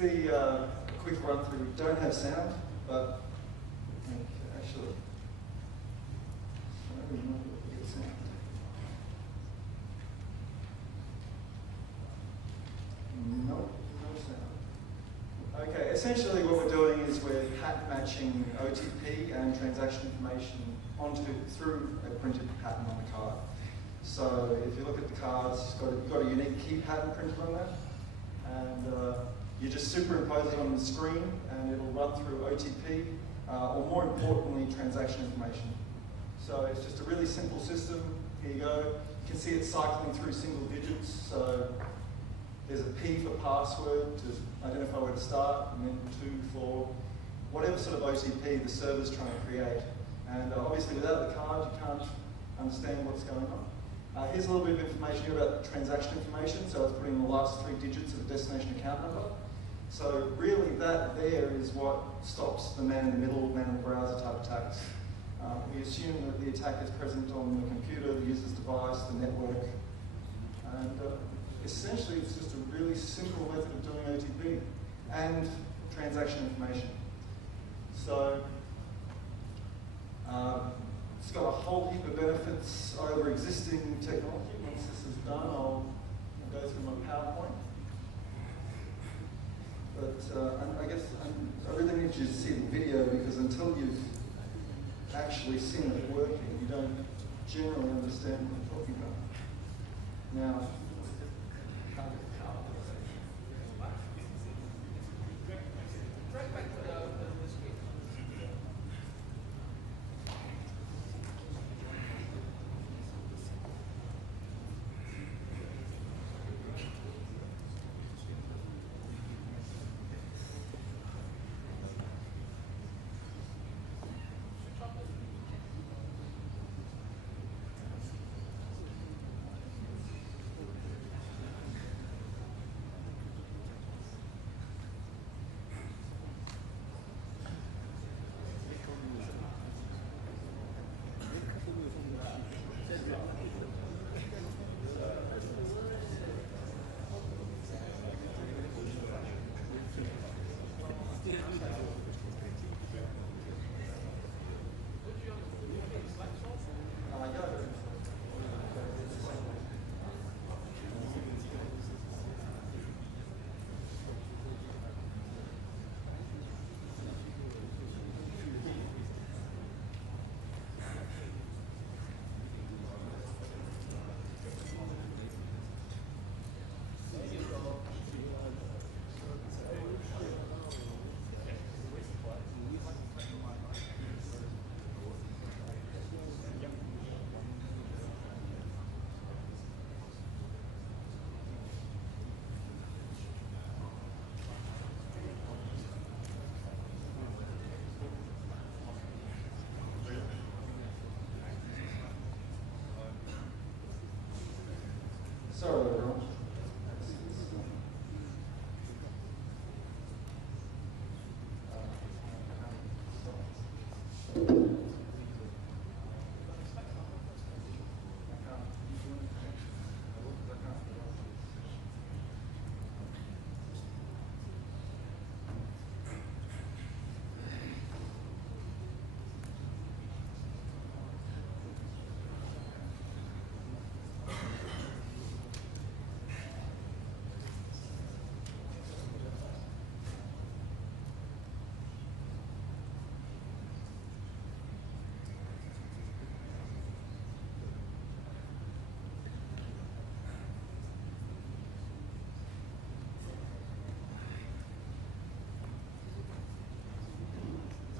the quick run through. We don't have sound, but actually, I don't know if we get sound. No, no sound. Okay, essentially what we're doing is we're pattern matching OTP and transaction information through a printed pattern on the card. So if you look at the cards, you've got a unique key pattern printed on that, and you just superimpose it on the screen, and it'll run through OTP, or more importantly, transaction information. So it's just a really simple system. Here you go. You can see it cycling through single digits. So there's a P for password to identify where to start, and then 2 for whatever sort of OTP the server's trying to create. And obviously without the card, you can't understand what's going on. Here's a little bit of information here about transaction information. So it's putting the last 3 digits of the destination account number. So really that there is what stops the man in the middle, man in the browser type attacks. We assume that the attack is present on the computer, the user's device, the network. And essentially it's just a really simple method of doing OTP and transaction information. So it's got a whole heap of benefits over existing technology. Once this is done, I'll go through my PowerPoint. But I guess I really need you to see the video, because until you've actually seen it working, you don't generally understand what I'm talking about. Now, sorry, everyone.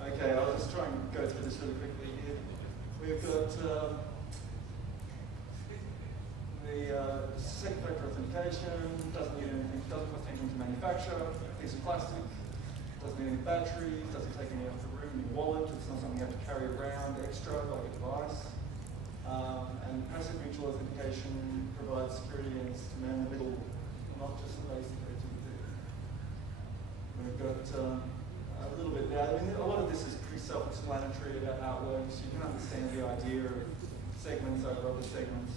Okay, I'll just try and go through this really quickly here. We've got the second factor authentication, doesn't need anything, doesn't cost anything to manufacture, piece of plastic, doesn't need any batteries, doesn't take any out of the room, your wallet, it's not something you have to carry around extra like a device. And passive mutual authentication provides security and it's to man in the middle, not just the basic OTP. We've got a little bit there. I mean, a lot of this is pretty self-explanatory about how it works. You can understand the idea of segments over other segments.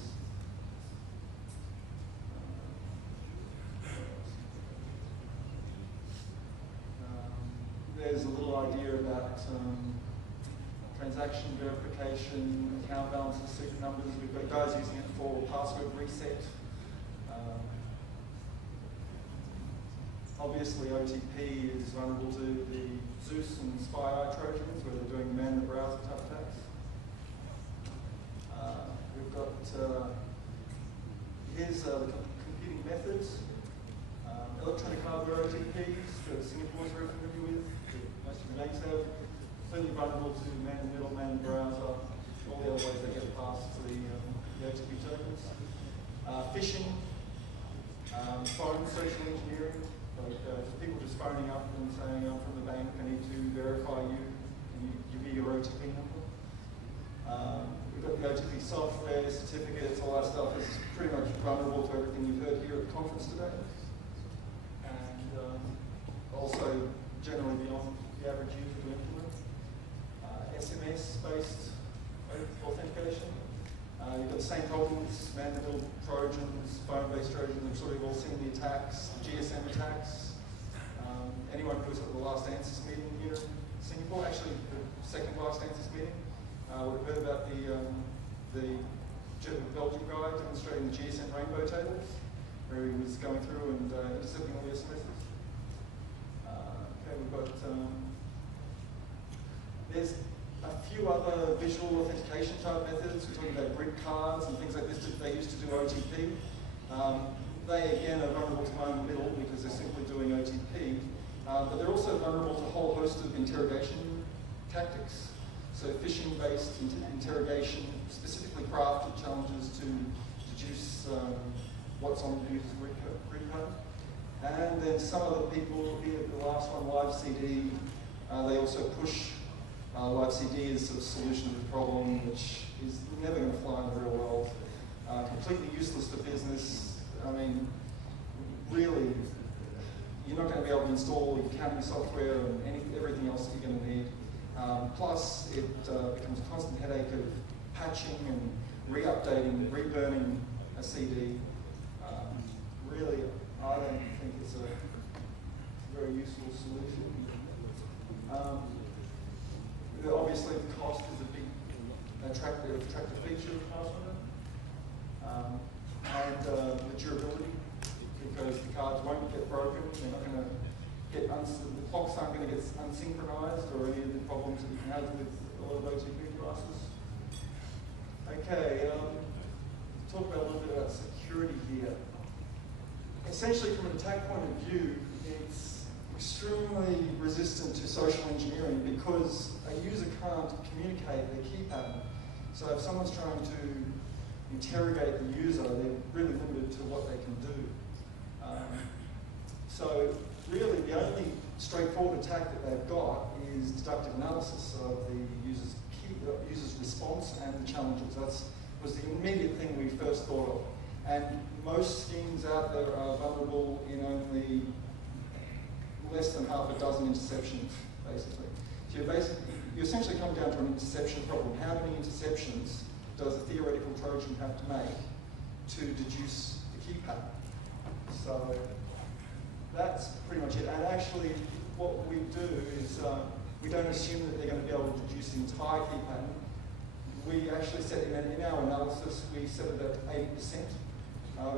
there's a little idea about transaction verification, account balances, secret numbers. We've got guys using it for password reset. Obviously, OTP is vulnerable to the Zeus and SpyEye Trojans, where they're doing man-the-browser type attacks. We've got, here's the computing methods. Electronic hardware OTPs that Singapore is very familiar with, that most of the banks have. Completely vulnerable to man-in-the-middle, man-in-the-browser, all the other ways they get past the OTP tokens. Phishing, phone social engineering. People just phoning up and saying, I'm from the bank, I need to verify you, can you give me your OTP number? We've got the OTP software, certificates, all that stuff is pretty much vulnerable to everything you've heard here at the conference today. And also generally beyond the average user to implement. SMS-based authentication. You've got the same problems, man-in-the-middle Trojans, phone-based Trojans. We've sort of all seen the attacks, the GSM attacks. Anyone who was at the last ANSYS meeting here in Singapore, actually the second last ANSYS meeting, would have heard about the Belgian guy demonstrating the GSM rainbow tables, where he was going through and intercepting all the SMSs. Okay, we've got, there's a few other visual authentication type methods. We're talking about grid cards and things like this that they used to do OTP. They again are vulnerable to man-in-the-middle because they're simply doing OTP. But they're also vulnerable to a whole host of interrogation tactics. So phishing-based interrogation, specifically crafted challenges to deduce what's on the user's grid card. And then some of the people here, the last one, Live CD, they also push Live CD as sort of solution to the problem, which is never going to fly in the real world. Completely useless for business. I mean, really, you're not going to be able to install your accounting software and everything else that you're going to need. Plus, it becomes a constant headache of patching and re-updating, reburning a CD. Really, I don't think it's a very useful solution. Obviously, the cost is a big attractive feature of PassWindow. And the durability, because the cards won't get broken, they're not going to get, the clocks aren't going to get unsynchronized or any of the problems that you can have with a lot of OTP devices. Okay, talk about a little bit about security here. Essentially, from an attack point of view, it's extremely resistant to social engineering because a user can't communicate their key pattern. So if someone's trying to interrogate the user, they're really limited to what they can do. So really, the only straightforward attack that they've got is deductive analysis of the user's response and the challenges. That was the immediate thing we first thought of. And most schemes out there are vulnerable in only less than half a dozen interceptions, basically. So you essentially come down to an interception problem. How many interceptions does a theoretical Trojan have to make to deduce the key pattern? So that's pretty much it. And actually, what we do is we don't assume that they're going to be able to deduce the entire key pattern. We actually set in our analysis, we set it at 80%,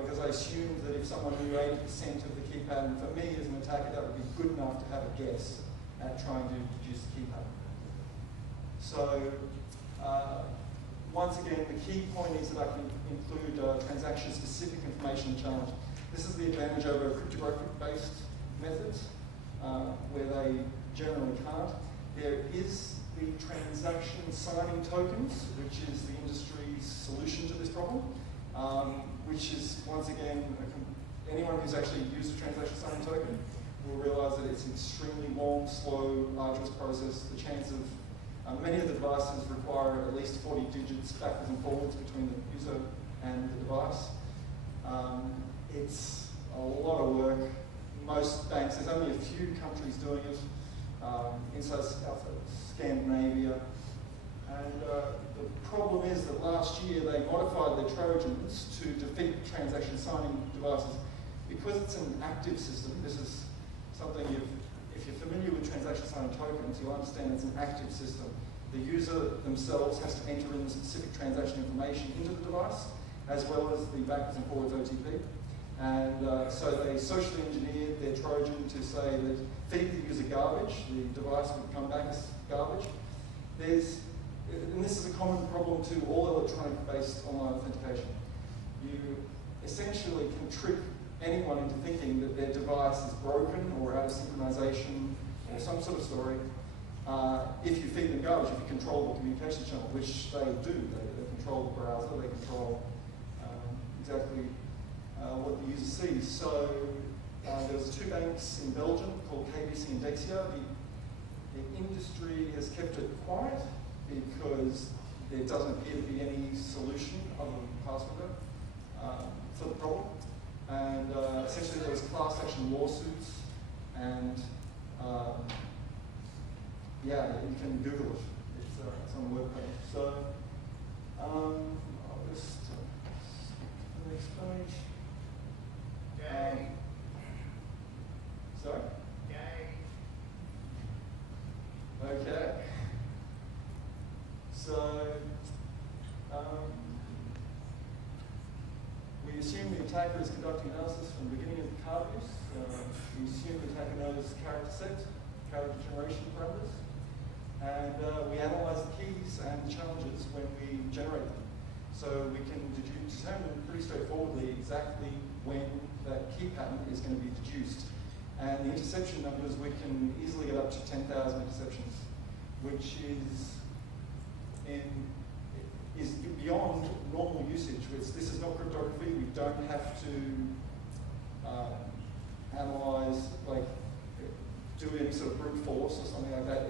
because I assumed that if someone knew 80% of the key pattern, for me as an attacker, that would be good enough to have a guess at trying to deduce the key pattern. So once again, the key point is that I can include transaction-specific information challenge. This is the advantage over cryptographic-based methods, where they generally can't. There is the transaction signing tokens, which is the industry's solution to this problem, which is, once again, anyone who's actually used a transaction signing token will realize that it's an extremely long, slow, arduous process. The chance of many of the devices require at least 40 digits backwards and forwards between the user and the device. It's a lot of work. Most banks, there's only a few countries doing it, inside Scandinavia. And the problem is that last year they modified their Trojans to defeat transaction signing devices. Because it's an active system, this is something if you're familiar with transaction signing tokens, you'll understand it's an active system. The user themselves has to enter in the specific transaction information into the device, as well as the backwards and forwards OTP. And so they socially engineered their Trojan to say that feed the user garbage, the device would come back as garbage. And this is a common problem to all electronic-based online authentication. You essentially can trick anyone into thinking that their device is broken or out of synchronization or some sort of story if you feed them garbage, if you control the communication channel, which they do. They control the browser, they control exactly what the user sees. So there was 2 banks in Belgium called KBC and Dexia. The industry has kept it quiet because there doesn't appear to be any solution other than PassWindow for the problem. And essentially there was class action lawsuits, and yeah, you can Google it. It's on the webpage. So I'll just the next page. Sorry? Okay. So we assume the attacker is conducting analysis from the beginning of the card use. We assume the attacker knows character set, character generation parameters, and we analyze the keys and challenges when we generate them. So we can determine pretty straightforwardly exactly when that key pattern is going to be deduced. And the interception numbers, we can easily get up to 10,000 interceptions, which is beyond normal usage. This is not cryptography. We don't have to analyze, like, do any sort of brute force or something like that.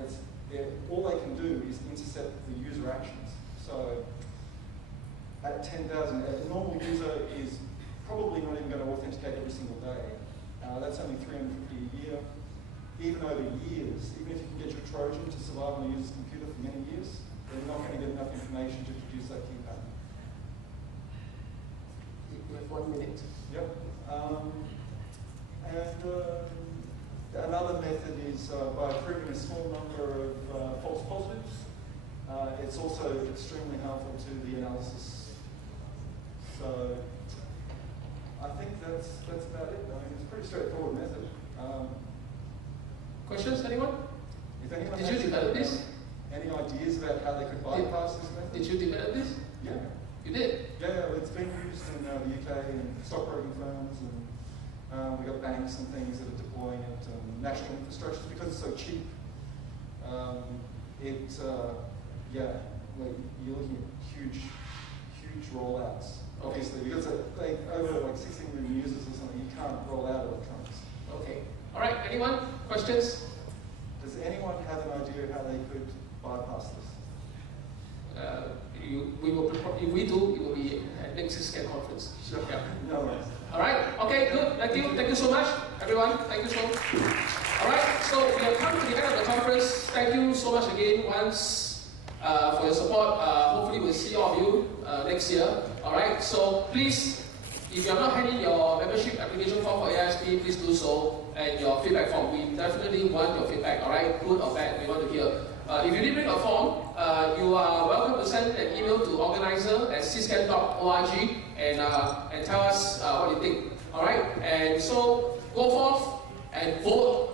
All they can do is intercept the user actions. So at 10,000, a normal user is probably not even going to authenticate every single day. That's only 350 a year. Even over years, even if you can get your Trojan to survive on a user's computer for many years, they're not going to get enough information to produce that key pattern. You have 1 minute. Yep. Another method is by proving a small number of false positives. It's also extremely harmful to the analysis. So I think that's about it. I mean, it's a pretty straightforward method. Questions, anyone? If anyone Did you develop this? Any ideas about how they could bypass this method? Did you develop this? Yeah. You did? Yeah, it's been used in the UK and stockbroking firms, and we got banks and things that are deploying it, and national infrastructures, because it's so cheap. Yeah, like, you're looking at huge rollouts. Obviously, because over like 16 million users or something, you can't roll out electronics. Okay. All right. Anyone? Questions? Does anyone have an idea how they could bypass this? If we do, it will be at next SyScan conference. Sure. Yeah. No worries. All right. Okay. Good. Thank you. Thank you so much, everyone. Thank you so much. All right. So we have come to the end of the conference. Thank you so much again once for your support. Hopefully, we'll see all of you next year. All right. So please, if you are not handing your membership application form for AISP, please do so, and your feedback form. We definitely want your feedback. All right. Good or bad, we want to hear. If you didn't bring a form, you are welcome to send an email to organizer@syscan.org and tell us what you think. All right, and so go forth and vote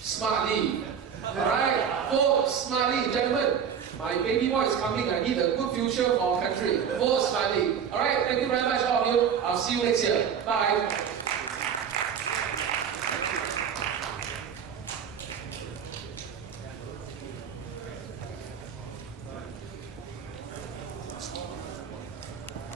smartly. All right, vote smartly, gentlemen. My baby boy is coming. I need a good future for our country. Vote smartly. All right, thank you very much, all of you. I'll see you next year. Bye.